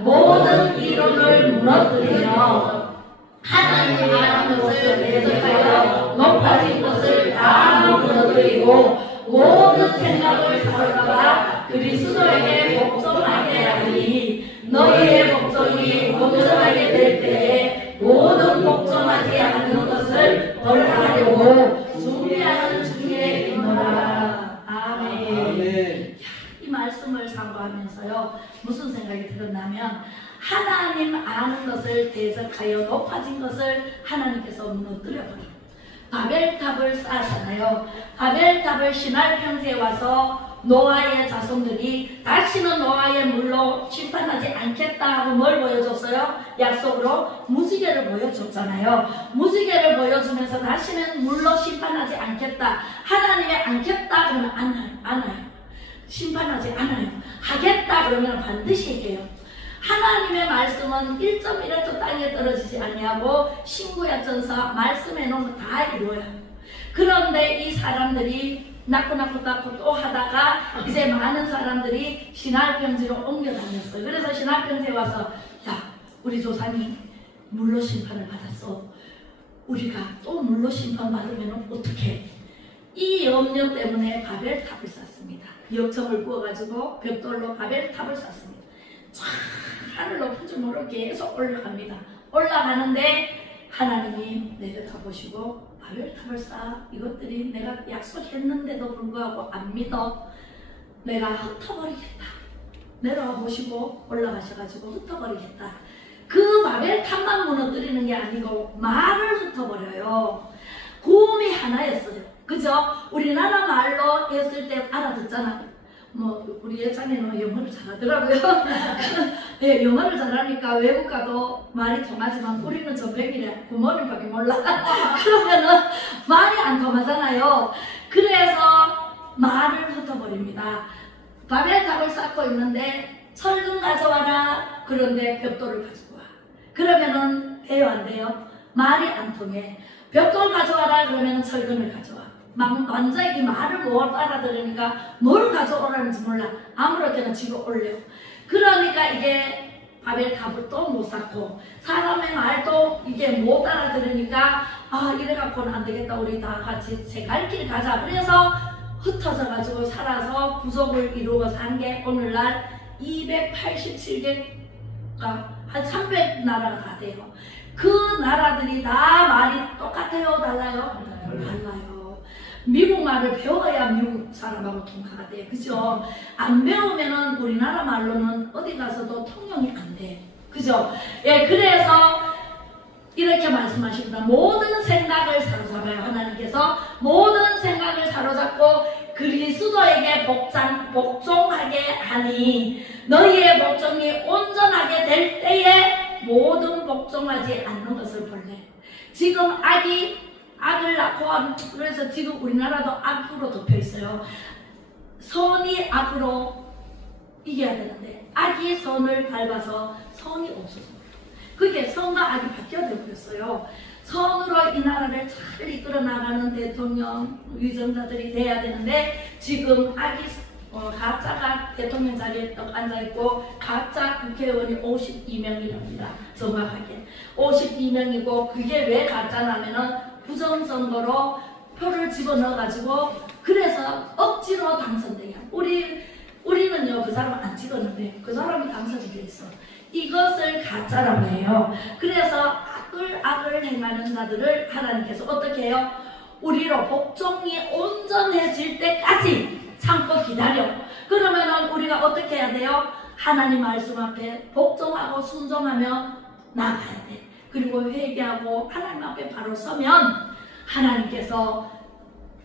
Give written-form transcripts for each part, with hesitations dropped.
모든 이론을 무너뜨리며 하나님이 말한 것을 대적하여 높아진 것을 다 무너뜨리고 모든 생각을 사로잡아 그리스도에게 복종하게 하니 너희의 복종이 온전하게 될 때에 모든 복종하지 않는 것을 벌하려고 준비하는 중에 있노라. 아멘. 이 말씀을 상고하면서요 무슨 생각이 들었냐면 하나님 아는 것을 대적하여 높아진 것을 하나님께서 무너뜨려버려요. 바벨탑을 쌓았잖아요. 바벨탑을 신할 평지에 와서 노아의 자손들이 다시는 노아의 물로 심판하지 않겠다 하고 뭘 보여줬어요? 약속으로 무지개를 보여줬잖아요. 무지개를 보여주면서 다시는 물로 심판하지 않겠다. 하나님이 않겠다 그러면 안 해요. 심판하지 않아요. 하겠다 그러면 반드시 해요. 하나님의 말씀은 1.1도 땅에 떨어지지 아니하고 신구약전서 말씀해 놓으면 다 이루어요. 그런데 이 사람들이 낳고 또 하다가 이제 많은 사람들이 신할평지로 옮겨 다녔어요. 그래서 신할평지에 와서 야 우리 조상이 물로 심판을 받았어. 우리가 또 물로 심판 받으면 어떡해? 이 염려 때문에 바벨탑을 쌓습니다. 역청을 구워가지고 벽돌로 바벨탑을 쌓습니다. 쫙 하늘 높은 줄모르고 계속 올라갑니다. 올라가는데 하나님이 내려다보시고 바벨탑을 쌓아 이것들이 내가 약속했는데도 불구하고 안 믿어. 내가 흩어버리겠다. 내려와 보시고 올라가셔가지고 흩어버리겠다. 그 바벨탑만 무너뜨리는 게 아니고 말을 흩어버려요. 고음이 하나였어요. 그죠? 우리나라 말로 했을 때 알아듣잖아. 뭐 우리 예찬이는 영어를 잘하더라고요. 네, 영어를 잘하니까 외국 가도 말이 통하지만 우리는 전백이래 부모님밖에 몰라. 그러면은 말이 안 통하잖아요. 그래서 말을 흩어버립니다. 바벨탑을 쌓고 있는데 철근 가져와라. 그런데 벽돌을 가지고 와. 그러면은 돼요 안 돼요? 말이 안 통해. 벽돌 가져와라 그러면 철근을 가져와. 완전히 이 말을 못 알아들으니까 뭘 가져오라는지 몰라. 아무렇게나 지고 올려. 그러니까 이게 바벨탑을 또 못 쌓고 사람의 말도 이게 못 알아들으니까 아 이래갖고는 안 되겠다. 우리 다 같이 제 갈 길 가자. 그래서 흩어져 가지고 살아서 부족을 이루고 산 게 오늘날 287개가 한 300나라가 다 돼요. 그 나라들이 다 말이 똑같아요? 달라요? 달라요. 미국 말을 배워야 미국 사람하고 통화가 돼. 그죠? 안 배우면은 우리나라 말로는 어디 가서도 통용이 안 돼. 그죠? 예, 그래서 이렇게 말씀하십니다. 모든 생각을 사로잡아요. 하나님께서 모든 생각을 사로잡고 그리스도에게 복종하게 하니 너희의 복종이 온전하게 될 때에 모든 복종하지 않는 것을 볼래. 지금 악을 낳고 그래서 지금 우리나라도 악으로 덮여 있어요. 선이 악으로 이겨야 되는데 악이 선을 밟아서 선이 없어서 그게 선과 악이 바뀌어 버렸어요. 선으로 이 나라를 잘 이끌어 나가는 대통령 위정자들이 돼야 되는데 지금 악이 가짜가 대통령 자리에 딱 앉아있고 가짜 국회의원이 52명이랍니다. 정확하게 52명이고 그게 왜 가짜냐면은 부정선거로 표를 집어넣어가지고 그래서 억지로 당선돼요. 우리는요 그 사람 안 찍었는데 그 사람이 당선이 돼 있어. 이것을 가짜라고 해요. 그래서 악을 행하는 자들을 하나님께서 어떻게 해요? 우리로 복종이 온전해질 때까지 참고 기다려. 그러면은 우리가 어떻게 해야 돼요? 하나님 말씀 앞에 복종하고 순종하며 나가야 돼. 그리고 회개하고 하나님 앞에 바로 서면 하나님께서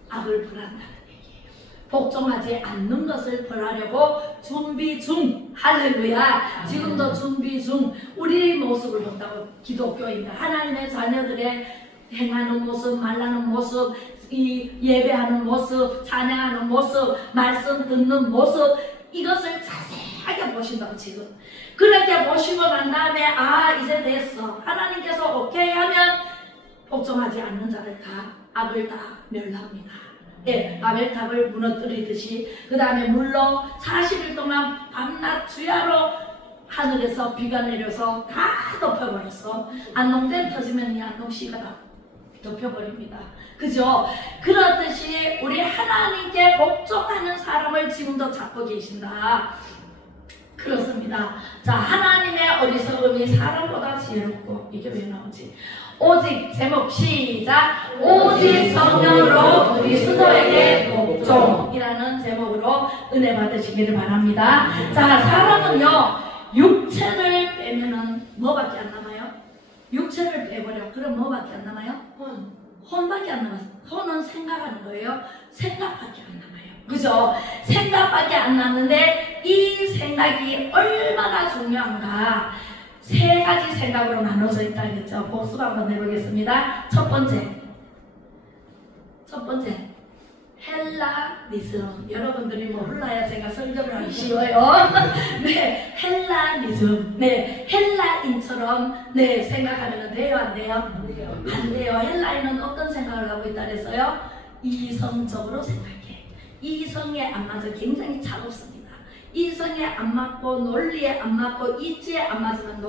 악을 벌한다는 얘기예요. 복종하지 않는 것을 벌하려고 준비 중. 할렐루야. 지금도 준비 중. 우리 모습을 본다고 기독교입니다. 하나님의 자녀들의 행하는 모습, 말하는 모습, 이 예배하는 모습, 찬양하는 모습, 말씀 듣는 모습, 이것을 자세하게 보신다고 지금. 그렇게 보시고 난 다음에 아 이제 됐어. 하나님께서 오케이 하면 복종하지 않는 자를 다 악을 다 멸합니다. 예, 바벨탑을 무너뜨리듯이 그 다음에 물로 40일 동안 밤낮 주야로 하늘에서 비가 내려서 다 덮여버렸어. 안동댐 터지면 이 안동시가 다 덮여버립니다. 그죠? 그렇듯이 우리 하나님께 복종하는 사람을 지금도 찾고 계신다. 그렇습니다. 자, 하나님의 어리석음이 사람보다 지혜롭고, 이게 왜 나오지? 오직, 제목 시작! 오직 성령으로 그리스도에게 복종이라는 제목으로 은혜 받으시기를 바랍니다. 자, 사람은요, 육체를 빼면은 뭐밖에 안 남아요? 육체를 빼버려. 그럼 뭐밖에 안 남아요? 혼밖에 안 남았어. 혼은 생각하는 거예요. 생각밖에 안 남아요. 그죠? 생각밖에 안 남는데 이 생각이 얼마나 중요한가. 세 가지 생각으로 나눠져 있다 했죠. 복습 한번 해보겠습니다. 첫 번째 헬라니즘. 여러분들이 뭐 몰라야 제가 설교를 하기 쉬워요. 네, 헬라니즘. 네, 헬라인처럼 네 생각하면 돼요, 안 돼요? 안 돼요. 헬라인은 어떤 생각을 하고 있다 그랬어요? 이성적으로 생각해. 이성에 안 맞아. 굉장히 차갑습니다. 이성에 안 맞고 논리에 안 맞고 이치에 안 맞으면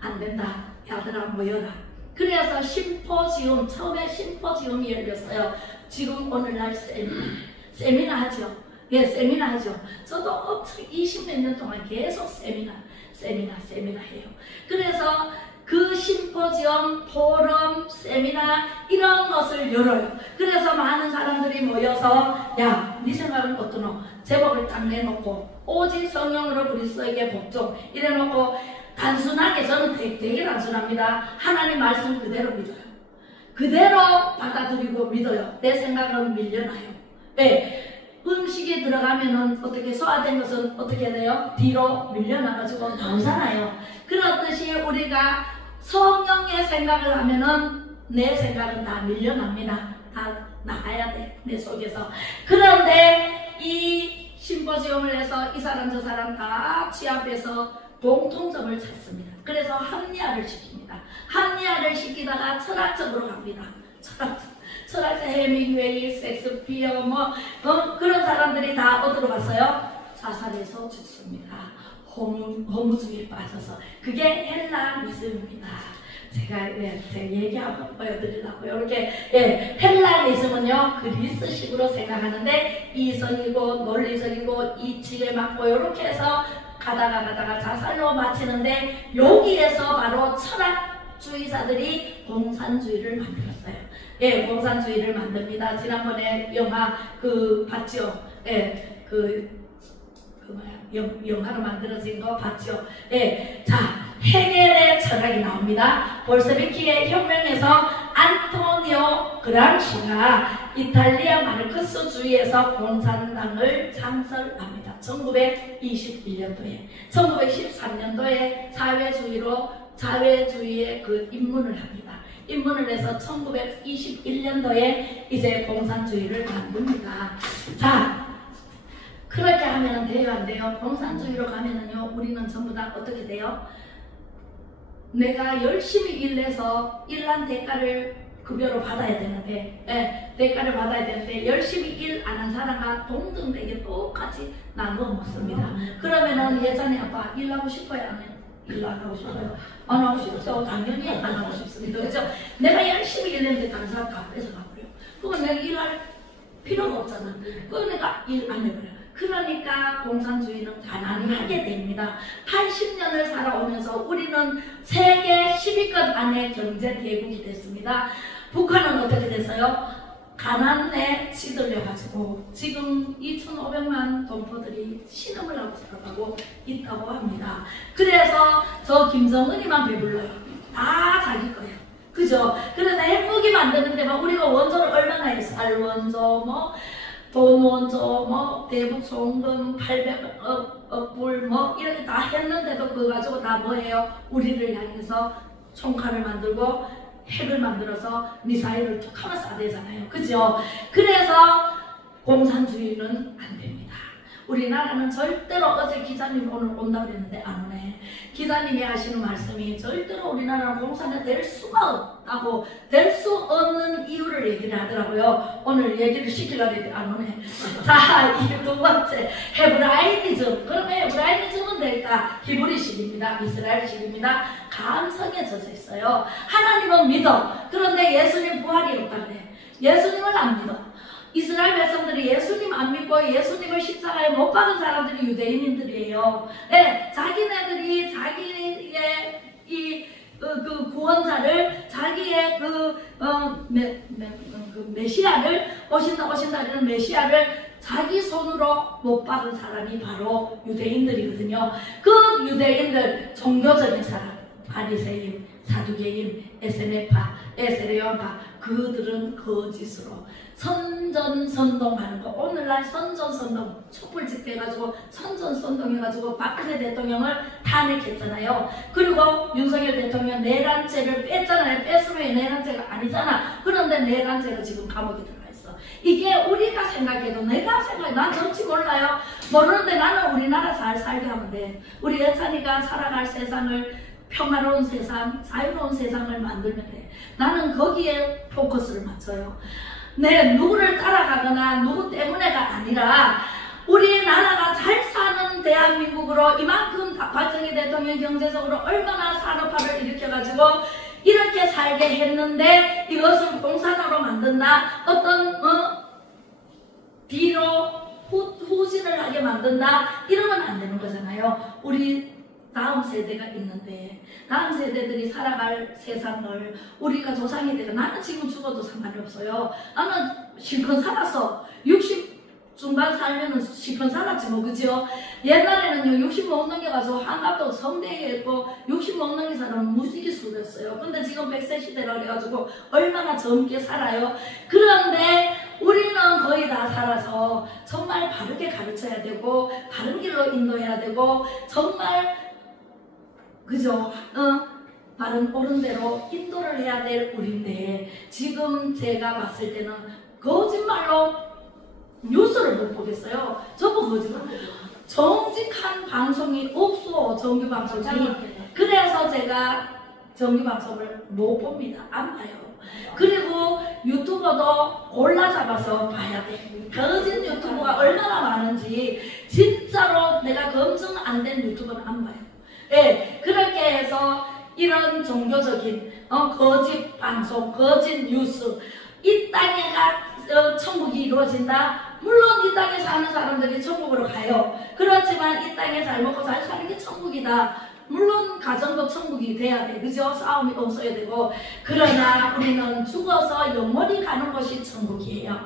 안 된다. 야들아 모여라. 그래서 심포지움, 처음에 심포지움이 열렸어요. 지금 오늘날 세미나 하죠. 예, 세미나 하죠. 저도 엄청 20몇 년 동안 계속 세미나 해요. 그래서 그 심포지엄, 포럼, 세미나 이런 것을 열어요. 그래서 많은 사람들이 모여서 야, 네 생각은 어떠노? 제목을 딱 내놓고 오직 성령으로 그리스도에게 복종 이래놓고 단순하게 저는 되게 단순합니다. 하나님 말씀 그대로 믿어요. 그대로 받아들이고 믿어요. 내 생각은 밀려나요. 네. 음식이 들어가면은 어떻게 소화된 것은 어떻게 돼요? 뒤로 밀려나가지고 나오잖아요. 그렇듯이 우리가 성령의 생각을 하면은 내 생각은 다 밀려납니다. 다 나가야 돼. 내 속에서. 그런데 이 심포지움을 해서 이 사람 저 사람 다 취합해서 공통점을 찾습니다. 그래서 합리화를 시킵니다. 합리화를 시키다가 철학적으로 갑니다. 철학자 해밍웨이, 섹스피어 그런 사람들이 다 어디로 갔어요? 자살해서 죽습니다. 허무주의에 빠져서. 그게 헬라니즘입니다. 제가 얘기하고 보여드리려고요. 이렇게 헬라니즘은요 그리스식으로 생각하는데 이성이고 논리적이고 이치에 맞고 이렇게 해서 가다가 자살로 마치는데 여기에서 바로 철학주의자들이 공산주의를 만들었어요. 예, 공산주의를 만듭니다. 지난번에 영화 봤죠? 예, 영화로 만들어진 거 봤죠? 예, 자, 헤겔의 철학이 나옵니다. 볼세비키의 혁명에서 안토니오 그람시가 이탈리아 마르크스주의에서 공산당을 창설합니다. 1921년도에 1913년도에 사회주의의 그 입문을 합니다. 입문을 해서 1921년도에 이제 공산주의를 만듭니다. 자, 그렇게 하면 돼요, 안 돼요? 공산주의로 가면은요, 우리는 전부 다 어떻게 돼요? 내가 열심히 일해서 일한 대가를 급여로 받아야 되는데, 대가를 받아야 되는데, 열심히 일 안 한 사람과 동등되게 똑같이 나누어 먹습니다. 그러면은 예전에 아빠 일하고 싶어요? 안 해요? 일 안 하고 싶어요? 안 하고 싶죠? 당연히 안 하고 싶습니다. 그죠? 내가 열심히 일했는데 다른 사람 다 뺏어 가버려. 그건 내가 일할 필요가 없잖아. 그건 내가 일 안 해버려. 그러니까 공산주의는 가난히 하게 됩니다. 80년을 살아오면서 우리는 세계 10위권 안에 경제대국이 됐습니다. 북한은 어떻게 됐어요? 가난에 시들려가지고 지금 2,500만 동포들이 신음을 하고 살아가고 있다고 합니다. 그래서 저 김정은이만 배불러요. 다 자기 거예요. 그죠? 그래서 핵무기 만드는데 막 우리가 원조를 얼마나 했어? 알원조 돈원조 대북 송금 800억 불 이렇게 다 했는데도 그거 가지고 다 뭐예요? 우리를 향해서 총칼을 만들고 핵을 만들어서 미사일을 툭 하면 쏴대잖아요. 그죠? 그래서 공산주의는 안 됩니다. 우리나라는 절대로 어제 기자님 오늘 온다 그랬는데 안 오네. 기자님이 하시는 말씀이 절대로 우리나라는 공산화 될 수가 없다고, 될 수 없는 이유를 얘기를 하더라고요. 오늘 얘기를 시키려고 했는데 안 오네. 자, 이 두 번째, 헤브라이니즘. 그러면 헤브라이니즘은 될까? 히브리식입니다. 이스라엘식입니다. 감성에 젖어 있어요. 하나님은 믿어. 그런데 예수님 부활이 없다 그래. 예수님을 안 믿어. 이스라엘 백성들이 예수님 안 믿고 예수님을 십자가에 못 박은 사람들이 유대인들이에요. 네, 자기네들이 자기의 그 구원자를, 자기의 메시아를, 오신다 이런 메시아를 자기 손으로 못 박은 사람이 바로 유대인들이거든요. 그 유대인들, 종교적인 사람, 바리새인, 사두개인, 에세네파, 에세레온파, 그들은 거짓으로 선전선동하는 거. 오늘날 선전선동, 촛불 집회해가지고 선전선동해가지고 박근혜 대통령을 탄핵했잖아요. 그리고 윤석열 대통령 내란죄를 뺐잖아요. 뺐으면 내란죄가 아니잖아. 그런데 내란죄로 지금 감옥에 들어가 있어. 이게 우리가 생각해도, 내가 생각해, 난 정치 몰라요. 모르는데 나는 우리나라 잘 살게 하면 돼. 우리 예찬이가 살아갈 세상을, 평화로운 세상, 자유로운 세상을 만들면 돼. 나는 거기에 포커스를 맞춰요. 내 누구를 따라가거나 누구 때문에가 아니라 우리나라가 잘 사는 대한민국으로 이만큼 박정희 대통령 경제적으로 얼마나 산업화를 일으켜가지고 이렇게 살게 했는데 이것을 공산화로 만든다, 어떤 뒤로 후진을 하게 만든다, 이러면 안 되는 거잖아요. 우리 다음 세대가 있는데 다음 세대들이 살아갈 세상을 우리가 조상이 되고, 나는 지금 죽어도 상관이 없어요. 나는 실컷 살았어. 60 중반 살면은 실컷 살았지 뭐, 그죠? 옛날에는요 60 못 넘겨가지고 한갑도 성대에 있고 60 못 넘긴 사람은 무지개 수였어요. 근데 지금 100세 시대라 해가지고 얼마나 젊게 살아요. 그런데 우리는 거의 다 살아서 정말 바르게 가르쳐야 되고 바른 길로 인도해야 되고 정말, 그죠? 바른 옳은 대로 인도를 해야 될 우리인데 지금 제가 봤을 때는 거짓말로 뉴스를 못 보겠어요. 전부 거짓말. 정직한 방송이 없어, 정규 방송이. 그래서 제가 정규 방송을 못 봅니다. 안 봐요. 그리고 유튜버도 골라 잡아서 봐야 돼. 거짓 유튜버가 얼마나 많은지 진짜로 내가 검증 안 된 유튜버는 안 봐요. 네, 그렇게 해서 이런 종교적인 거짓 방송, 거짓 뉴스, 이 땅에가 천국이 이루어진다. 물론 이 땅에 사는 사람들이 천국으로 가요. 그렇지만 이 땅에 잘 먹고 잘 사는 게 천국이다. 물론 가정도 천국이 돼야 돼. 그죠? 싸움이 없어야 되고. 그러나 우리는 죽어서 영원히 가는 것이 천국이에요.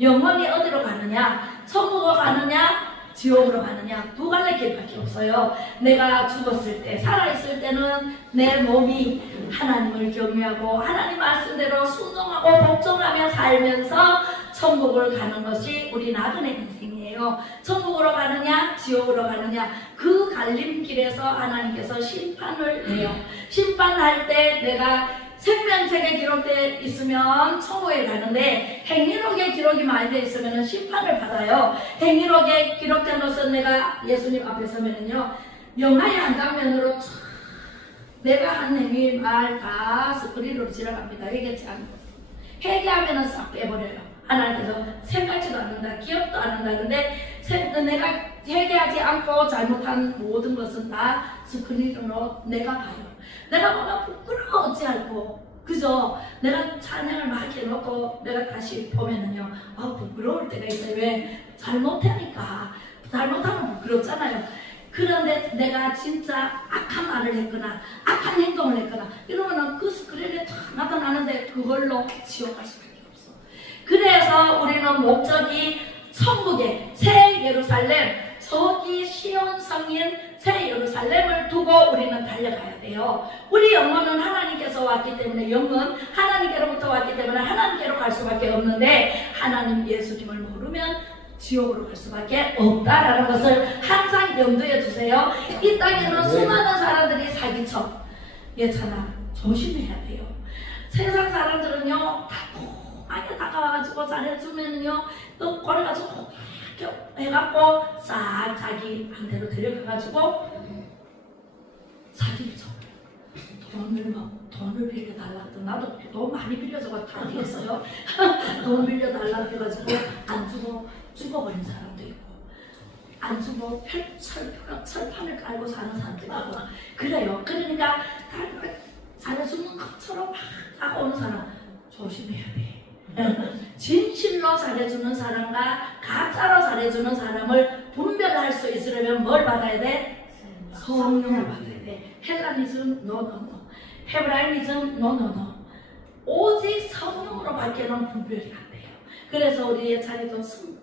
영원히 어디로 가느냐? 천국으로 가느냐? 지옥으로 가느냐? 두 갈래 길밖에 없어요. 내가 죽었을 때, 살아있을 때는 내 몸이 하나님을 경외하고 하나님 말씀대로 순종하고 복종하며 살면서 천국을 가는 것이 우리 나그네 인생이에요. 천국으로 가느냐 지옥으로 가느냐, 그 갈림길에서 하나님께서 심판을 해요. 심판할 때 내가 생명책에 기록되어 있으면 천국에 가는데 행위록에 기록이 많이 되어 있으면 심판을 받아요. 행위록에 기록된 것은 내가 예수님 앞에 서면은요, 영화의 한 장면으로 내가 한 행위 말 다 스크린으로 지나갑니다. 회개치 않는 것. 회개하면은 싹 빼버려요. 하나님께서 생각지도 않는다, 기억도 안 한다. 근데 내가 회개하지 않고 잘못한 모든 것은 다 스크린으로 내가 봐요. 내가 보면 부끄러워하지 않고, 그죠? 내가 찬양을 막 해놓고 내가 다시 보면은요, 부끄러울 때가 있어요. 왜? 잘못하니까. 잘못하면 부끄럽잖아요. 그런데 내가 진짜 악한 말을 했거나 악한 행동을 했거나 이러면은 그 스크린에 탁 나타나는데 그걸로 지옥 갈 수밖에 없어. 그래서 우리는 목적이 천국의 새 예루살렘, 저기 시온 성인 새 예루살렘을 두고 우리는 달려가야 돼요. 우리 영혼은 하나님께서 왔기 때문에, 영은 하나님께로부터 왔기 때문에 하나님께로 갈 수밖에 없는데, 하나님 예수님을 모르면 지옥으로 갈 수밖에 없다라는 것을 항상 염두에 두세요. 이 땅에는 수많은 사람들이 사기쳐. 예찬아, 조심해야 돼요. 세상 사람들은요, 다 많이 다가와가지고 잘해주면은요, 또 걸어가지고 이렇게 해갖고 싹 자기한테로 데려가가지고 사기를 쳐. 돈을 빌려달라 하더니 나도 돈 많이 빌려서 다 하겠어요. 돈 빌려달라 해가지고 안 주고 죽어버린 사람도 있고 안 주고 철판을 깔고 사는 사람도 있고 그래요. 그러니까 잘해주는 것처럼 막 다가오는 사람 조심해야 돼. 진실로 잘해주는 사람과 가짜로 잘해주는 사람을 분별할 수 있으려면 뭘 받아야 돼? 성령을 받아야 돼. 헬라니즘 노노노, 헤브라이니즘 노노노. 오직 성령으로 밖에는 분별이 안 돼요. 그래서 우리의 자리도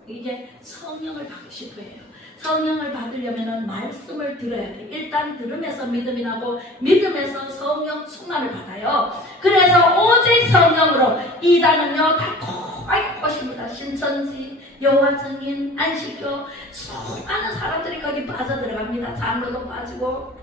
이게 성령을 받고 싶어해요. 성령을 받으려면 말씀을 들어야 돼. 일단 들으면서 믿음이 나고 믿음에서 성령 충만을 받아요. 그래서 오직 성령으로 이단은요 다 코하게 꼬십니다. 신천지, 여호와 증인, 안식교 수많은 사람들이 거기 빠져들어갑니다. 장로도 빠지고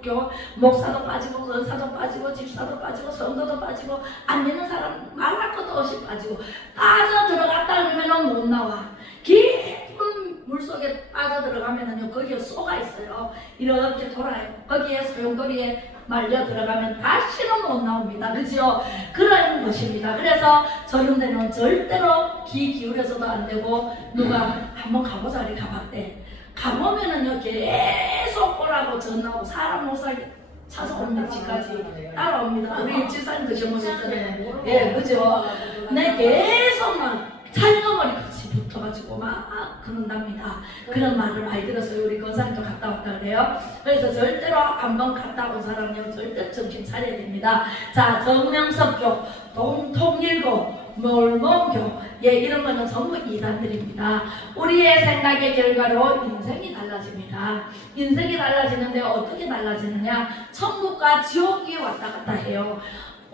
목사도 빠지고 권사도 빠지고 집사도 빠지고 성도도 빠지고 안 믿는 사람 말할 것도 없이 빠지고 빠져들어갔다 그러면 못 나와. 깊은 물속에 빠져들어가면은요 거기에 쏘가 있어요. 이렇게 돌아요. 거기에 소용돌이에 말려 들어가면 다시는 못 나옵니다. 그죠? 그런 것입니다. 그래서 저런 데는 절대로 귀 기울여서도 안 되고 누가 한번 가보자 이렇게 가봤대. 가보면은요 계속 오라고 전화하고 사람 못 살게 찾아옵니다. 집까지 따라옵니다. 우리 집사님 드셔보셨잖아요. 예, 그죠? 네, 계속 막 찰거머리 같이 붙어가지고 막 그런답니다. 그런 말을 많이 들었어요. 우리 권사님도 갔다 왔다 그래요. 그래서 절대로 한번 갔다 온 사람은요 절대 정신 차려야 됩니다. 자, 정명석교, 통일교, 몰몬교, 예, 이런 거는 전부 이단들입니다. 우리의 생각의 결과로 인생이 달라집니다. 인생이 달라지는데 어떻게 달라지느냐? 천국과 지옥이 왔다 갔다 해요.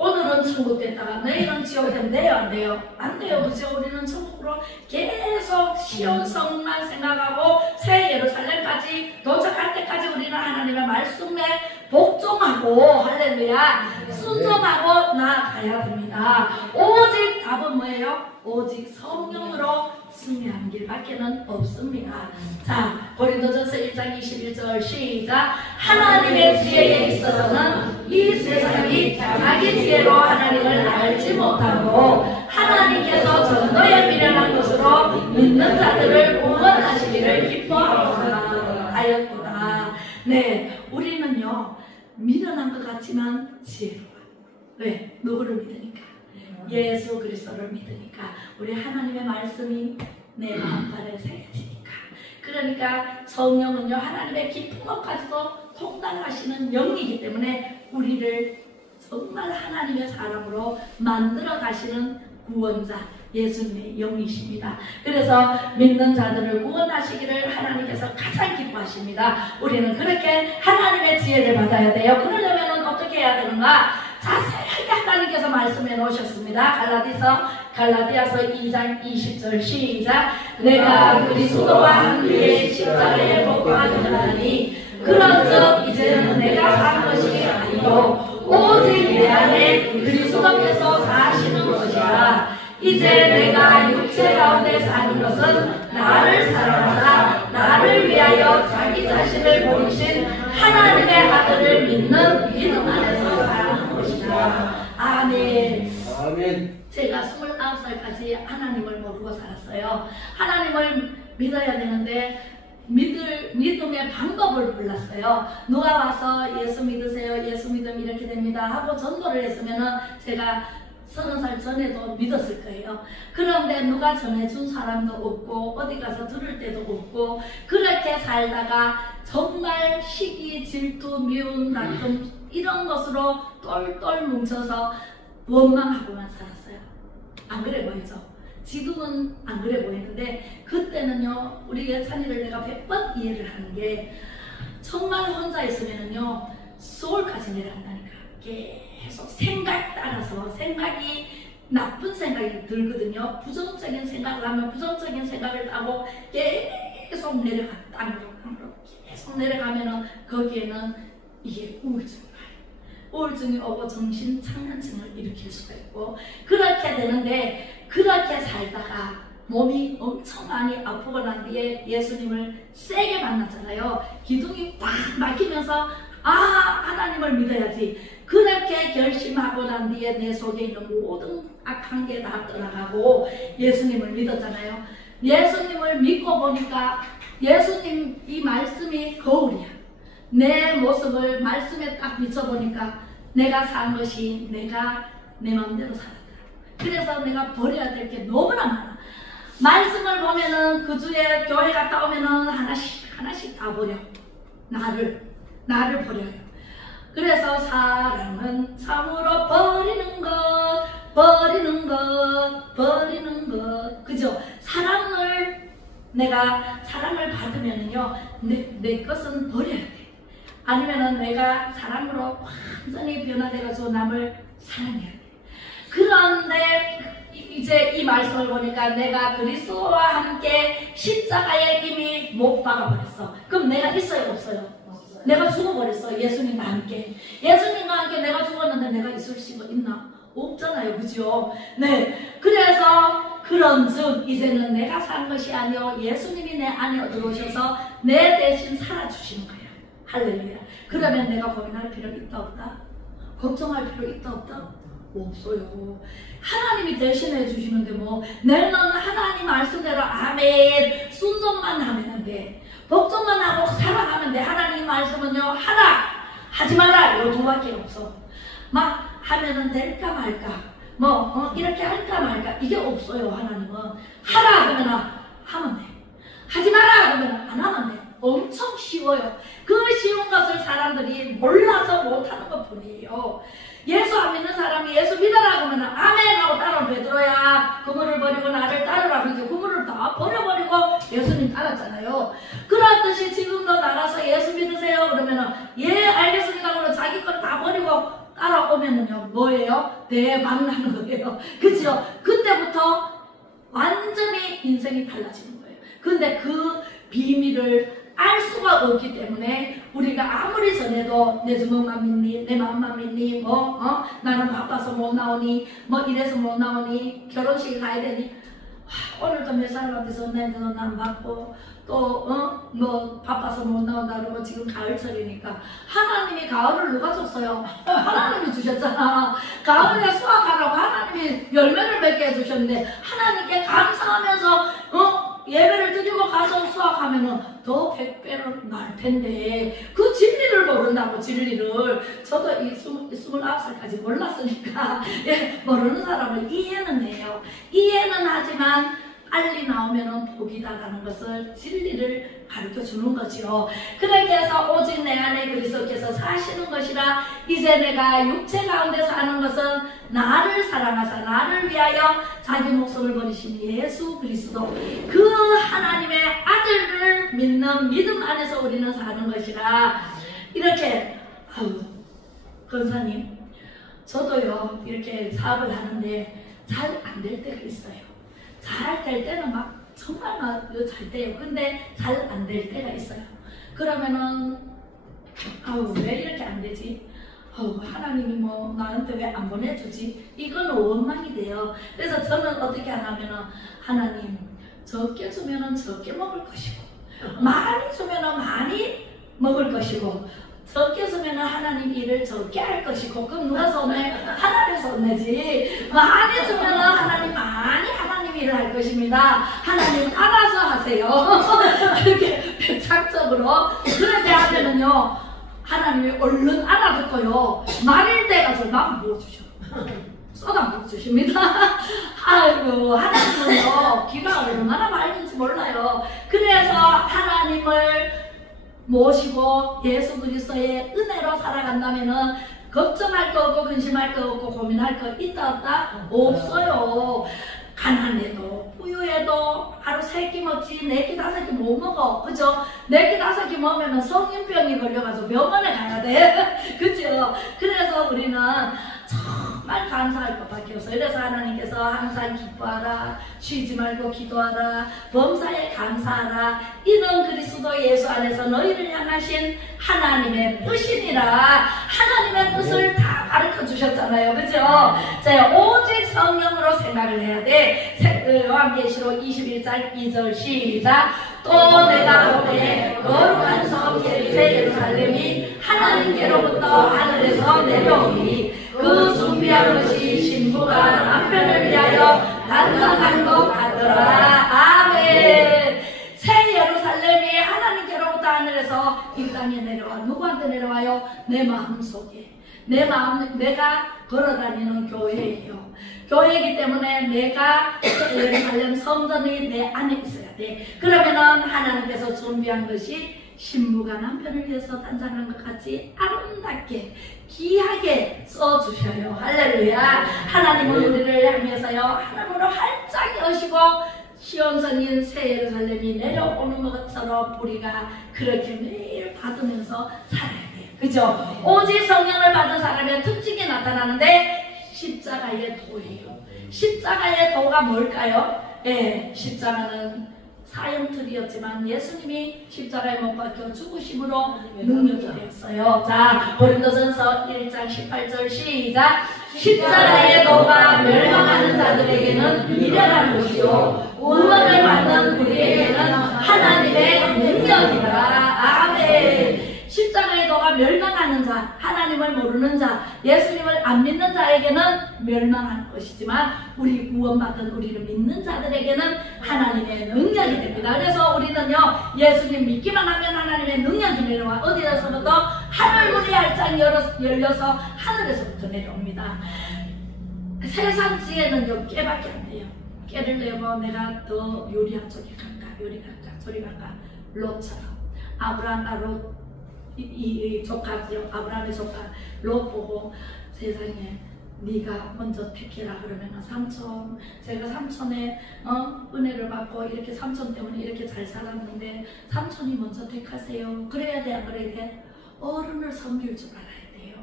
오늘은 천국 됐다가 내일은 지옥이 되면 돼요? 안 돼요? 안 돼요. 그죠? 우리는 천국으로 계속 시온성만 생각하고 새 예루살렘까지 도착할 때까지 우리는 하나님의 말씀에 복종하고 할렐루야 순종하고 나아가야 됩니다. 오직 답은 뭐예요? 오직 성령으로 승리하는 길밖에는 없습니다. 자, 고린도전서 1장 21절 시작. 하나님의 지혜에 있어서는 이 세상이 자기 지혜로 하나님을 알지 못하고 하나님께서 전도에 미련한 것으로 믿는 자들을 구원하시기를 기뻐하였도다. 네, 우리는요 미련한 것 같지만 지혜로워. 왜? 누구를 믿으니까? 예수 그리스도를 믿으니까. 우리 하나님의 말씀이 내 마음판에 새겨지니까. 그러니까 성령은요 하나님의 깊은 것까지도 통달하시는 영이기 때문에 우리를 정말 하나님의 사람으로 만들어 가시는 구원자 예수님의 영이십니다. 그래서 믿는 자들을 구원하시기를 하나님께서 가장 기뻐하십니다. 우리는 그렇게 하나님의 지혜를 받아야 돼요. 그러려면 어떻게 해야 되는가? 자세하게 하나님께서 말씀해 놓으셨습니다. 갈라디아서 2장 20절 시작. 내가 그리스도와 함께 십자가에 못 박히나니 그런즉 이제는 내가 사는 것이 아니요 오직 내 안에 그리스도께서 사시는 것이라. 이제 내가 육체 가운데 사는 것은 나를 사랑하사 나를 위하여 자기 자신을 버리신 하나님의 아들을 믿는 믿음 안에서 사는 것이다. 아멘. 아멘. 제가 29살까지 하나님을 모르고 살았어요. 하나님을 믿어야 되는데 믿음의 방법을 몰랐어요. 누가 와서 예수 믿으세요, 예수 믿으면 이렇게 됩니다 하고 전도를 했으면은 제가 30살 전에도 믿었을 거예요. 그런데 누가 전해준 사람도 없고 어디 가서 들을 때도 없고 그렇게 살다가 정말 시기, 질투, 미움, 다툼 이런 것으로 똘똘 뭉쳐서 원망하고만 살았어요. 안 그래 보이죠? 지금은 안 그래 보이는데 그때는요 우리 예찬이를 내가 100번 이해를 하는 게 정말 혼자 있으면은요 소울까지 내려간다니까. 계속 생각 따라서 생각이 나쁜 생각이 들거든요. 부정적인 생각을 하면 부정적인 생각을 하고 계속 내려가 땅으로 계속 내려가면은 거기에는 이게 우울증이 오고 정신 착란증을 일으킬 수가 있고 그렇게 되는데 그렇게 살다가 몸이 엄청 많이 아프고 난 뒤에 예수님을 세게 만났잖아요. 기둥이 팍 막히면서 하나님을 믿어야지. 그렇게 결심하고 난 뒤에 내 속에 있는 모든 악한 게 다 떠나가고 예수님을 믿었잖아요. 예수님을 믿고 보니까 예수님 이 말씀이 거울이야. 내 모습을 말씀에 딱 비춰보니까 내가 산 것이 내가 내 마음대로 살았다. 그래서 내가 버려야 될 게 너무나 많아. 말씀을 보면은 그 주에 교회 갔다 오면은 하나씩 다 버려. 나를 버려요. 그래서 사랑은 참으로 버리는 것. 그죠? 내가 사랑을 받으면은요, 내 것은 버려야 돼. 아니면은 내가 사랑으로 완전히 변화돼가지고 남을 사랑해야 돼. 그런데 이제 이 말씀을 보니까 내가 그리스도와 함께 십자가에 이미 못 박아버렸어. 그럼 내가 있어요, 없어요? 내가 죽어버렸어. 예수님과 함께. 예수님과 함께 내가 죽었는데 내가 있을 수가 있나? 없잖아요. 그죠? 네. 그래서 그런즉 이제는 내가 산 것이 아니요 예수님이 내 안에 들어오셔서 내 대신 살아주시는 거야. 할렐루야. 그러면 내가 고민할 필요 있다 없다? 걱정할 필요 있다 없다? 없어요. 하나님이 대신해 주시는데 뭐 내는 하나님 말씀대로 아멘 순종만 하면 돼. 걱정만 하고 살아가면 돼. 하나님 말씀은요 하라 하지 마라 이 두 밖에 없어. 막 하면은 될까 말까 이렇게 할까 말까 이게 없어요. 하나님은 하라 그러면 하면 돼. 하지 마라 그러면 안 하면 돼. 엄청 쉬워요. 그 쉬운 것을 사람들이 몰라서 못하는 것 뿐이에요. 예수 안 믿는 사람이 예수 믿어라 그러면 아멘 하고 따라 베드로야 그물을 버리고 나를 따르라 그러죠. 그물을 다 버려버리고 예수님 따랐잖아요. 그렇듯이 지금도 나가서 예수 믿으세요 그러면 예 알겠습니다 그러면 자기 걸 다 버리고 따라오면은요 뭐예요? 대박 나는 거예요. 그죠? 그때부터 완전히 인생이 달라지는 거예요. 근데 그 비밀을 알 수가 없기 때문에 우리가 아무리 전해도 내 주먹만 믿니 내 마음만 믿니 나는 바빠서 못 나오니 이래서 못 나오니 결혼식 가야 되니 오늘도 몇 사람한테서 내는 안 받고 또 바빠서 못 나온다 그러고 지금 가을철이니까 하나님이 가을을 누가 줬어요? 하나님이 주셨잖아. 가을에 수확하라고 하나님이 열매를 맺게 해주셨는데 하나님께 감사하면서 예배를 드리고 가서 수학하면은 더 100배로 날 텐데 그 진리를 모른다고. 진리를 저도 이 29살까지 몰랐으니까 모르는 사람을 이해는 해요. 이해는 하지만 빨리 나오면은 복이다라는 것을 진리를 가르쳐 주는 거지요. 그렇게 해서 오직 내 안에 그리스도께서 사시는 것이라 이제 내가 육체 가운데 사는 것은 나를 사랑하사 나를 위하여 자기 목숨을 버리신 예수 그리스도 그 하나님의 아들을 믿는 믿음 안에서 우리는 사는 것이라. 이렇게 권사님 저도요 이렇게 사업을 하는데 잘 안 될 때가 있어요. 잘 될 때는 막 정말 잘 돼요. 근데 잘 안 될 때가 있어요. 그러면은 왜 이렇게 안 되지? 하나님이 나한테 왜 안 보내주지? 이건 원망이 돼요. 그래서 저는 어떻게 하냐면은 하나님 적게 주면은 적게 먹을 것이고 많이 주면은 많이 먹을 것이고 적게 주면은 하나님 일을 적게 할 것이고 그럼 누가 손해? 하나님 손해지. 많이 주면은 하나님 많이 하나님 일을 할 것입니다. 하나님 알아서 하세요. 이렇게 배착적으로 그렇게 하면은요 하나님이 얼른 알아듣고요 말일 때가 저만 못 주셔. 쏟아 못 주십니다. 아이고 하나님은요 귀가 얼마나 맑은지 몰라요. 그래서 하나님을 모시고 예수 그리스도의 은혜로 살아간다면은 걱정할 거 없고 근심할 거 없고 고민할 거 있다 없다? 없어요. 가난해도 부유해도 하루 3끼 먹지 4끼 5끼 못 먹어. 그죠? 4끼 5끼 먹으면 성인병이 걸려가지고 병원에 가야 돼. 그죠? 그래서 우리는 정말 감사할 것밖에 없어요. 그래서 하나님께서 항상 기뻐하라 쉬지 말고 기도하라 범사에 감사하라 이는 그리스도 예수 안에서 너희를 향하신 하나님의 뜻이니라. 하나님의 뜻을 다 가르쳐 주시고 주셨잖아요. 그죠? 자, 오직 성령으로 생각을 해야 돼. 요한계시록 21장 2절 시작. 또 내가 보되 거룩한 성 예루살렘이 하나님께로부터 하늘에서 내려오니 그 준비한 것이 신부가 남편을 위하여 단단한 것 같더라. 아멘. 새 예루살렘이 하나님께로부터 하늘에서 이 땅에 내려와. 누구한테 내려와요? 내 마음속에. 내 마음, 내가 걸어다니는 교회예요. 교회이기 때문에 내가 예루살렘 성전이 내 안에 있어야 돼. 그러면은 하나님께서 준비한 것이 신부가 남편을 위해서 단장한 것 같이 아름답게 귀하게 써주셔요. 할렐루야. 하나님은 우리를 향해서요 하나님으로 활짝 여시고 시온성인 새 예루살렘이 내려오는 것처럼 우리가 그렇게 매일 받으면서 살아야 돼요. 그죠? 오직 성령을 받은 사람의 특징이 나타나는데 십자가의 도예요. 십자가의 도가 뭘까요? 예, 십자가는 사형틀이었지만 예수님이 십자가에 못 박혀 죽으심으로 능력이 되었어요. 자, 고린도전서 1장 18절 시작. 십자가의 도가 멸망하는 자들에게는 미련한 것이요 구원을 받는 우리에게는 하나님의 능력이다. 아멘. 십자가의 도가 멸망하는 자, 하나님을 모르는 자, 예수님을 안 믿는 자에게는 멸망하는 것이지만 우리 구원받은 우리를 믿는 자들에게는 하나님의 능력이 됩니다. 그래서 우리는요 예수님 믿기만 하면 하나님의 능력이 내려와. 어디에서부터? 하늘문이 활짝 열려서 하늘에서부터 내려옵니다. 세상지에는요 깨밖에 안 돼요. 깨를 내고 내가 더 요리한 쪽에 갈까, 요리 갈까, 저리 갈까. 롯처럼 아브라함과 롯 이 조카죠. 아브라함의 조카 롯 보고 세상에 네가 먼저 택해라 그러면 삼촌, 제가 삼촌의 은혜를 받고 이렇게 삼촌 때문에 이렇게 잘 살았는데 삼촌이 먼저 택하세요. 그래야 돼, 안 그래야 돼? 어른을 섬길 줄 알아야 돼요.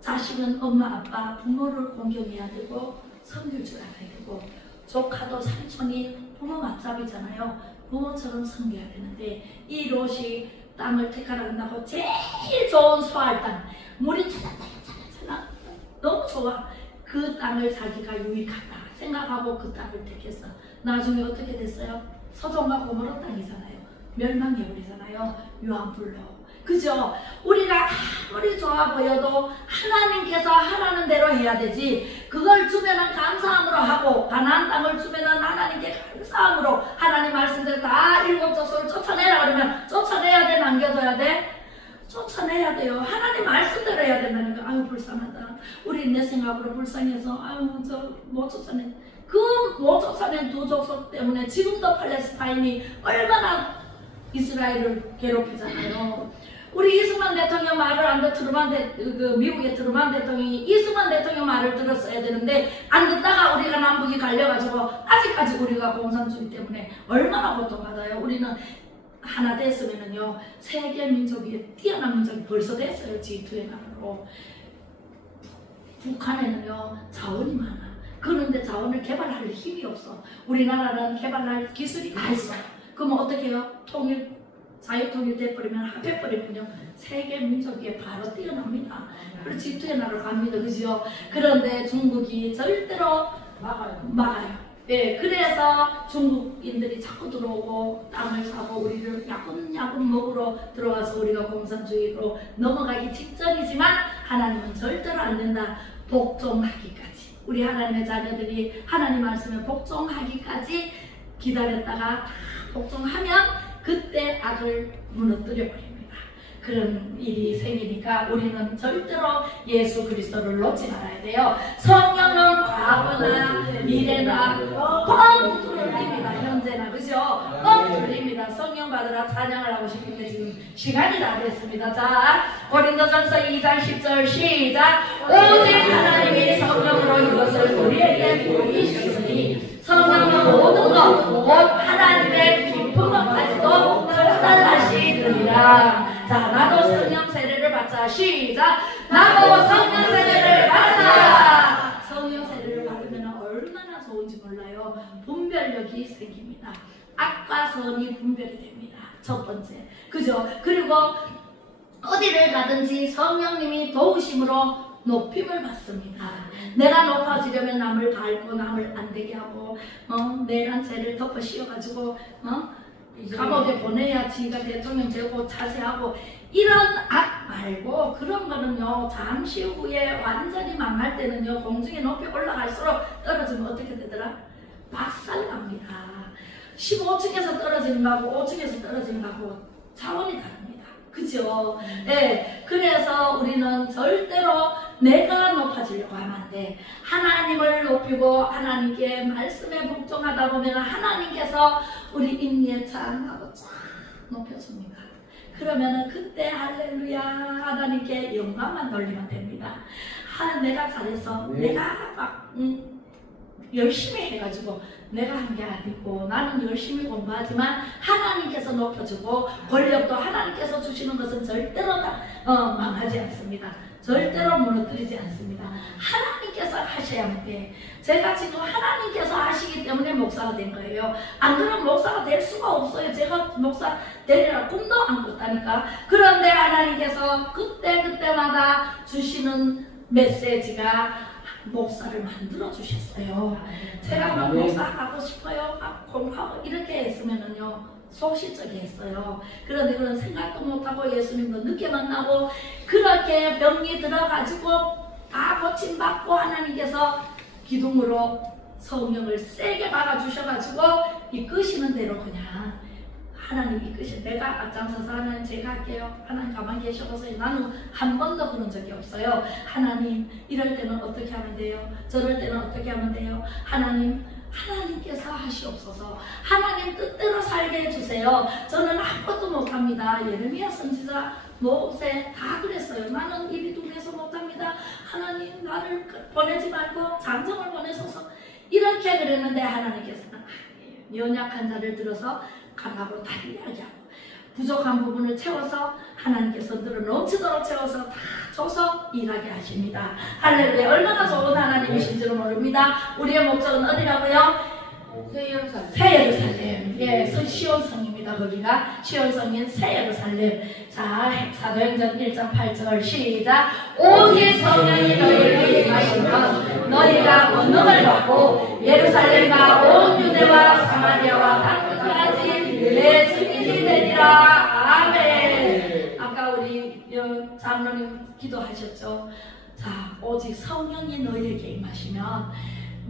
자식은 엄마 아빠 부모를 공경해야 되고 섬길 줄 알아야 되고, 조카도 삼촌이 부모 맞잡이잖아요. 부모처럼 섬겨야 되는데 이 롯이 땅을 택하라 한다고 제일 좋은 소할 땅, 물이 차나차나 너무 좋아. 그 땅을 자기가 유익하다 생각하고 그 땅을 택했어. 나중에 어떻게 됐어요? 소돔과 고모라 땅이잖아요. 멸망해버리잖아요. 유황불로. 그죠? 우리가 아무리 좋아 보여도 하나님께서 하라는 대로 해야 되지. 그걸 주면은 감사함으로 하고, 가나안 땅을 주면은 하나님께 감사함으로 하나님 말씀대로 다 일곱 족속을 쫓아내라 그러면 쫓아내야 돼, 남겨둬야 돼? 쫓아내야 돼요. 하나님 말씀대로 해야 된다는 거. 아유 불쌍하다. 우리 내 생각으로 불쌍해서 아유 저 못 쫓아내. 그 못 쫓아낸 두 족속 때문에 지금도 팔레스타인이 얼마나 이스라엘을 괴롭히잖아요. 우리 이승만 대통령 말을 안 듣, 미국의 트루만 대통령이 이승만 대통령 말을 들었어야 되는데 안 듣다가 우리가 남북이 갈려가지고 아직까지 우리가 공산주의 때문에 얼마나 고통받아요. 우리는 하나 됐으면은요 세계 민족이 뛰어난 민족이 벌써 됐어요. G2에 나가고. 북한에는요 자원이 많아. 그런데 자원을 개발할 힘이 없어. 우리나라는 개발할 기술이 다 있어. 그럼 어떻게 해요? 자유통일 돼버리면 합해버리면요 세계 민족이 바로 뛰어납니다. 그리고 G2의 나라로 갑니다. 그죠? 그런데 중국이 절대로 막아요. 예, 그래서 중국인들이 자꾸 들어오고 땅을 사고 우리를 야금야금 먹으러 들어가서 우리가 공산주의로 넘어가기 직전이지만 하나님은 절대로 안 된다. 복종하기까지. 우리 하나님의 자녀들이 하나님 말씀에 복종하기까지 기다렸다가 다 복종하면 그때 악을 무너뜨려 버립니다. 그런 일이 생기니까 우리는 절대로 예수 그리스도를 놓지 말아야 돼요. 성령은 과거나 미래나 뻥 뚫립니다. 현재나 그죠? 뻥 뚫립니다. 성령 받으라 찬양을 하고 싶은데 지금 시간이 다 됐습니다. 자, 고린도전서 2장 10절 시작. 오직 하나님이 성령으로 이것을 우리에게 보이시니 성령은 모든 것 곧 하나님의 깊은 것까지도 판단하시느니라. 자, 나도 성령 세례를 받자. 시작. 나도 성령 세례를 받자. 성령 세례를 받으면 얼마나 좋은지 몰라요. 분별력이 생깁니다. 악과 선이 분별이 됩니다. 첫 번째. 그죠? 그리고 어디를 가든지 성령님이 도우심으로 높임을 받습니다. 내가 높아지려면 남을 밟고 남을 안 되게 하고 내란 죄를 덮어 씌워가지고 감옥에 보내야 지가 대통령 되고 차지하고 이런 악 말고 그런 거는요 잠시 후에 완전히 망할 때는요 공중에 높이 올라갈수록 떨어지면 어떻게 되더라? 박살납니다. 15층에서 떨어지는 거하고 5층에서 떨어지는 거하고 차원이 다릅니다. 그죠? 네. 그래서 우리는 절대로 내가 높아지려고 하면 안 돼. 하나님을 높이고 하나님께 말씀에 복종하다 보면 하나님께서 우리 임예찬하고 쫙 높여줍니다. 그러면은 그때 할렐루야 하나님께 영광만 돌리면 됩니다. 내가 잘해서 내가 막 열심히 해가지고 내가 한 게 아니고 나는 열심히 공부하지만 하나님께서 높여주고 권력도 하나님께서 주시는 것은 절대로 망하지 않습니다. 절대로 무너뜨리지 않습니다. 하나님께서 하셔야만 돼. 제가 지금 하나님께서 하시기 때문에 목사가 된 거예요. 안 그러면 목사가 될 수가 없어요. 제가 목사 되리라 꿈도 안 꿨다니까. 그런데 하나님께서 그때마다 주시는 메시지가 목사를 만들어 주셨어요. 제가 막 목사 하고 싶어요. 막 공부하고 이렇게 했으면은요 소시적이 했어요. 그런데 그런 생각도 못하고 예수님도 늦게 만나고 그렇게 병이 들어가지고 다 고침받고 하나님께서 기둥으로 성령을 세게 박아주셔가지고 이끄시는 대로 그냥 하나님이 이끄셔. 내가 앞장서서 하나님 제가 할게요. 하나님 가만히 계셔보세요. 나는 한 번도 그런 적이 없어요. 하나님 이럴 때는 어떻게 하면 돼요? 저럴 때는 어떻게 하면 돼요? 하나님께서 하시옵소서. 하나님 뜻대로 살게 해주세요. 저는 아무것도 못합니다. 예레미야 선지자 모세 다 그랬어요. 나는 입이 둥해서 못합니다. 하나님 나를 보내지 말고 장정을 보내소서. 이렇게 그랬는데 하나님께서는 연약한 자를 들어서 강하고 달리하게 하고 부족한 부분을 채워서 하나님께서 늘어 넘치도록 채워서 다 줘서 일하게 하십니다. 할렐루야. 얼마나 좋은 하나님이신지를 모릅니다. 우리의 목적은 어디라고요? 새 예루살렘. 예, 시온성입니다. 거기가 시온성인 새 예루살렘. 자, 사도행전 1장 8절 시작. 오직 성령이 너희에게 임하시면 너희가 권능을 받고 예루살렘과 온 유대와 사마리아와 땅 끝까지 내 증인이 되리라. 아멘. 아까 우리 장로님 기도하셨죠. 자, 오직 성령이 너희에게 임하시면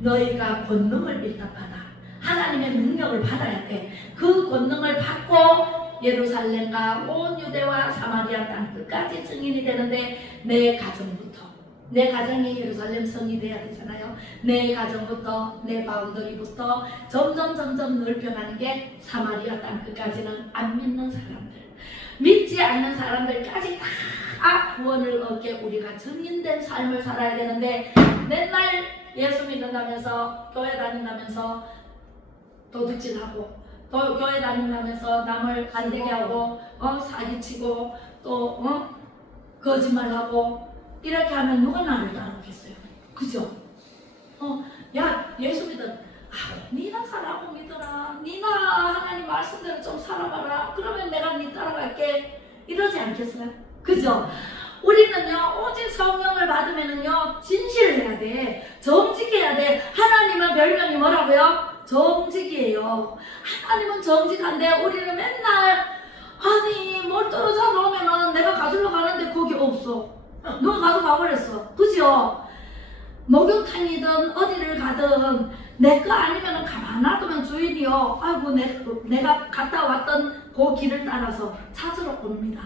너희가 권능을 일단 받아. 하나님의 능력을 받아야 돼. 그 권능을 받고 예루살렘과 온 유대와 사마리아 땅 끝까지 증인이 되는데 내 가정부터, 내 가정이 예루살렘 성이 돼야 되잖아요. 내 가정부터, 내 바운더리부터 점점 넓혀가는 게 사마리아 땅 끝까지는 안 믿는 사람들, 믿지 않는 사람들까지 다 구원을 얻게 우리가 증인된 삶을 살아야 되는데 맨날 예수 믿는다면서 교회 다닌다면서 도둑질하고 또 교회 다닌다면서 남을 안 되게 하고 사기치고 또 거짓말하고 이렇게 하면 누가 나를 따르겠어요? 그죠? 야 예수 믿어. 니나 살라고 믿어라. 니나 하나님 말씀대로 좀 살아봐라. 그러면 내가 니 따라갈게. 이러지 않겠어요? 그죠? 우리는요 오직 성령을 받으면은요 진실을 해야 돼. 정직해야 돼. 하나님은 별명이 뭐라고요? 정직이에요. 하나님은 정직한데 우리는 맨날 아니 뭘 떨어져 놓으면은 내가 가지러 가는데 거기 없어. 누가 가져가버렸어. 그죠? 목욕탕이든 어디를 가든 내 거 아니면 가만 놔두면 주인이요 아이고 내가 갔다 왔던 그 길을 따라서 찾으러 옵니다.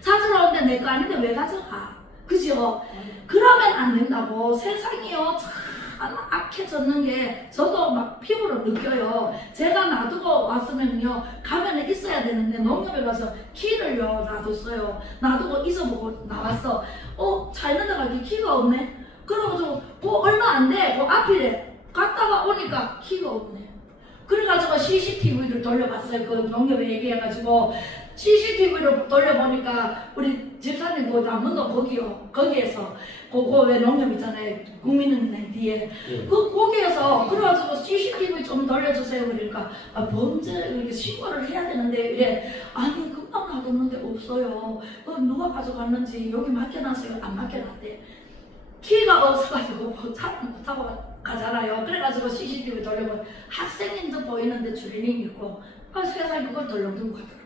찾으러 오는데 내 거 아닌데 왜 가져가? 그죠? 그러면 안 된다고. 세상이요 참 악해졌는 게 저도 막 피부로 느껴요. 제가 놔두고 왔으면요 가면은 있어야 되는데 농협에 가서 키를요 놔뒀어요. 놔두고 잊어보고 나왔어. 차 있는데 가기 키가 없네. 그래가지고 얼마 안 돼. 앞이래. 갔다가 오니까 키가 없네. 그래가지고 CCTV를 돌려봤어요. 그 농협에 얘기해가지고 CCTV를 돌려보니까 우리 집사님 그 남문도 거기에서 그거 왜 농협 있잖아요. 국민은행 뒤에 거기에서 그래가지고 CCTV 좀 돌려주세요. 그러니까 범죄 이렇게 신고를 해야 되는데 이래. 아니 금방 놔뒀는데 없어요. 누가 가져갔는지 여기 맡겨놨어요. 안 맡겨놨대. 키가 없어가지고 차 못 타고 가잖아요. 그래가지고 CCTV 돌려보면 학생님도 보이는데 주린이 있고 세상에 그걸 덜렁 들고 가더라고요.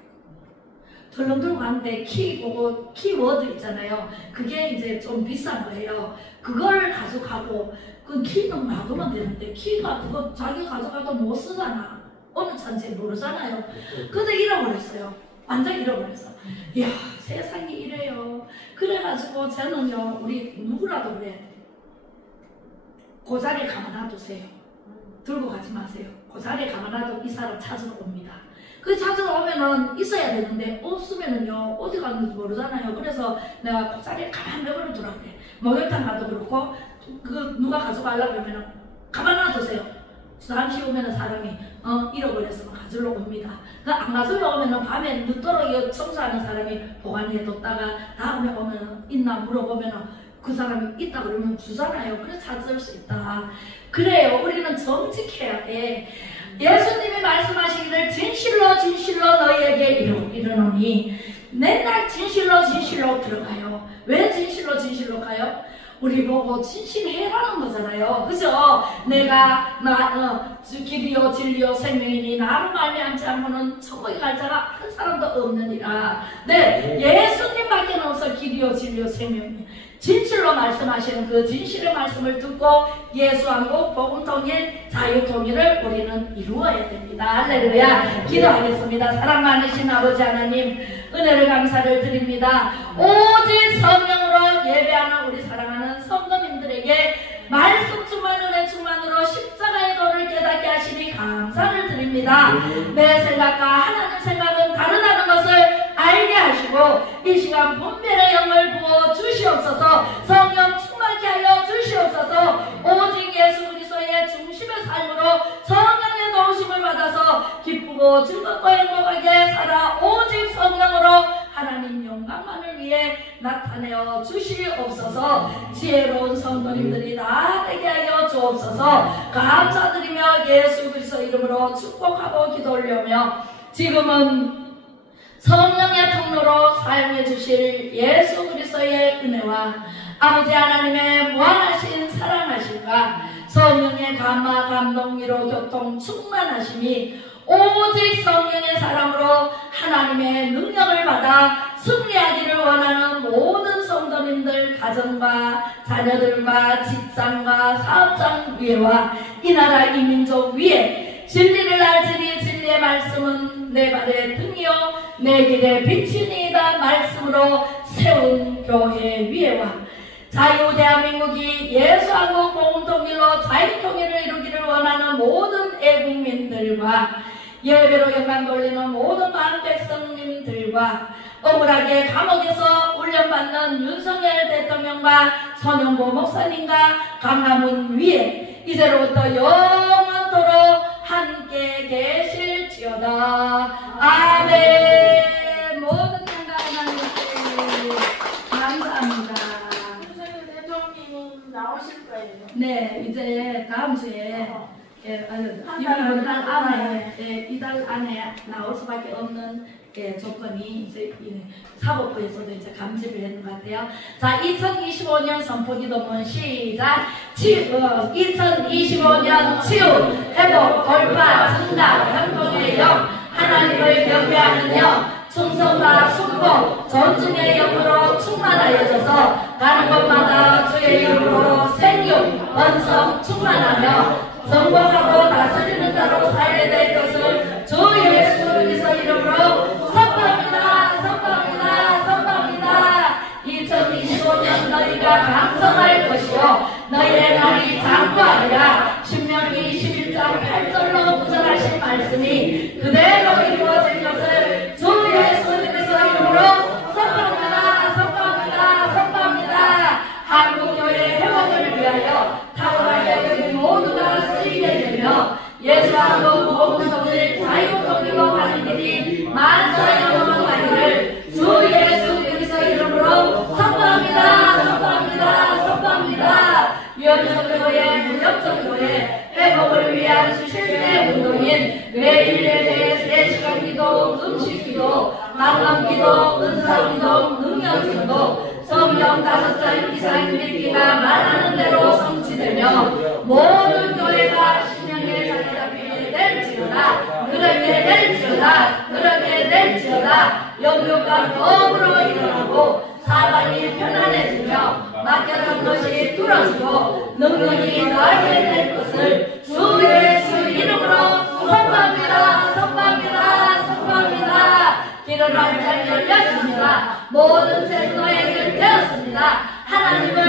덜렁 들고 가는데 키 보고 키워드 있잖아요. 그게 이제 좀 비싼 거예요. 그걸 가져가고 그 키는 놔두면 되는데 키가 그거 자기 가져가도 못 쓰잖아. 어느 차인지 모르잖아요. 근데 잃어버렸어요. 완전 잃어버렸어. 이야 세상이 이래요. 그래가지고 저는요 우리 누구라도 그래. 그 자리에 가만 놔두세요. 들고 가지 마세요. 그 자리에 가만 놔두고 이 사람 찾으러 옵니다. 그 찾으러 오면은 있어야 되는데 없으면은요 어디 갔는지 모르잖아요. 그래서 내가 그 자리에 가만 내버려 두라 그래. 목욕탕 가도 그렇고 그 누가 가져가려고 그러면은 가만 놔두세요. 잠시 오면은 사람이 잃어버렸으면 가지러 옵니다. 그 안 가지러 오면은 밤에 늦도록 청소하는 사람이 보관해뒀다가 다음에 오면은 있나 물어보면은 그 사람이 있다 그러면 주잖아요. 그래서 찾을 수 있다. 그래요. 우리는 정직해야 돼. 예수님이 말씀하시기를 진실로 진실로 너희에게 이르노니 맨날 진실로 진실로 들어가요. 왜 진실로 진실로 가요? 우리 보고 진실해라는 거잖아요. 그죠? 내가 길이요 진리요 생명이니 나로 말미암지 않고는 천국에 갈 자가 한 사람도 없느니라. 네, 예수님밖에 없어 길이요 진리요 생명이니. 진실로 말씀하시는 그 진실의 말씀을 듣고 예수하고 복음통일, 자유통일을 우리는 이루어야 됩니다. 할렐루야. 기도하겠습니다. 사랑 많으신 아버지 하나님 은혜를 감사를 드립니다. 오직 성령으로 예배하는 우리 사랑하는 성도님들에게 말씀 충만 은혜 충만으로 십자가의 도를 깨닫게 하시니 감사를 드립니다. 내 생각과 하나님 생각은 다르다는 것을 알게 하시고 이 시간 분별의 영을 부어 주시옵소서. 성령 충만케 하여 주시옵소서. 오직 예수 그리스도의 중심의 삶으로 성령의 도우심을 받아서 기쁘고 즐겁고 행복하게 살아 오직 성령으로 하나님 영광만을 위해 나타내어 주시옵소서. 지혜로운 성도님들이 다 되게 하여 주옵소서. 감사드리며 예수 그리스도 이름으로 축복하고 기도 올려며 지금은 성령의 통로로 사용해 주실 예수 그리스도의 은혜와 아버지 하나님의 무한하신 사랑하심과 성령의 감화 감동 위로 교통 충만하심이 오직 성령의 사람으로 하나님의 능력을 받아 승리하기를 원하는 모든 성도님들 가정과 자녀들과 직장과 사업장 위에와 이 나라 이 민족 위에 진리를 알지니 진리의 말씀은 내 발의 등이요 내 길의 빛이니이다 말씀으로 세운 교회 위에와 자유 대한민국이 예수한국 복음통일로 자유통일을 이루기를 원하는 모든 애국민들과 예배로 영광 돌리는 모든 만백성님들과 억울하게 감옥에서 훈련받는 윤석열 대통령과 손영보 목사님과 강남은 위에 이제로부터 영원토록 함께 계실지어다. 아멘. 모든 영광 하나님께 감사합니다. 윤석열 대통령님은 나오실 거예요? 네, 이제 다음 주에 이달 안에 나올 수밖에 없는 조건이 이제 사법부에서도 이제 감지를 했는 것 같아요. 자, 2025년 선포기도문 시작. 2025년 치유, 회복, 돌파, 증가, 행동의 영, 하나님을 경배하는 영, 충성과 순복, 존중의 영으로 충만하여져서 가는 곳마다 주의 이름으로 생육, 번성 충만하며 정복하고 다스리는 자로 살게 될 것을 주 예수 그리스도 이름으로 선포합니다. 선포합니다. 선포합니다. 2025년 너희가 강성할 것이요 너희의 날이 장구하리라. 신명기 21장 8절로 구절하신 말씀이 그대로 이루어질 것을 주 예수 그리스도 이름으로 선포합니다. 선포합니다. 선포합니다. 한국교회 회복을 위하여 탁월하게 우리 모두가 쓰이게 되며 예수하고 복음통일 자유통일로 가는 길이 만사의 영원하기를 주 예수 그리스도 이름으로 선포합니다. 선포합니다. 선포합니다. 유연성교회, 무역성교회 회복을 위한 실제 운동인 매일 예배의 3시간 15장 이상 읽기가 말하는 대로 성취되며 모든 교회가 신령의 자리 잡히게 될지어다. 그렇게 될지어다. 영육과 더불어 일어나고 사방이 편안해지며 맡겨진 것이 뚫어지고 능력이 나게 될 것을 주 예수 이름으로 선포합니다. 길은 활짝 열렸습니다. 모든 새 너에게 되었습니다. 하나님은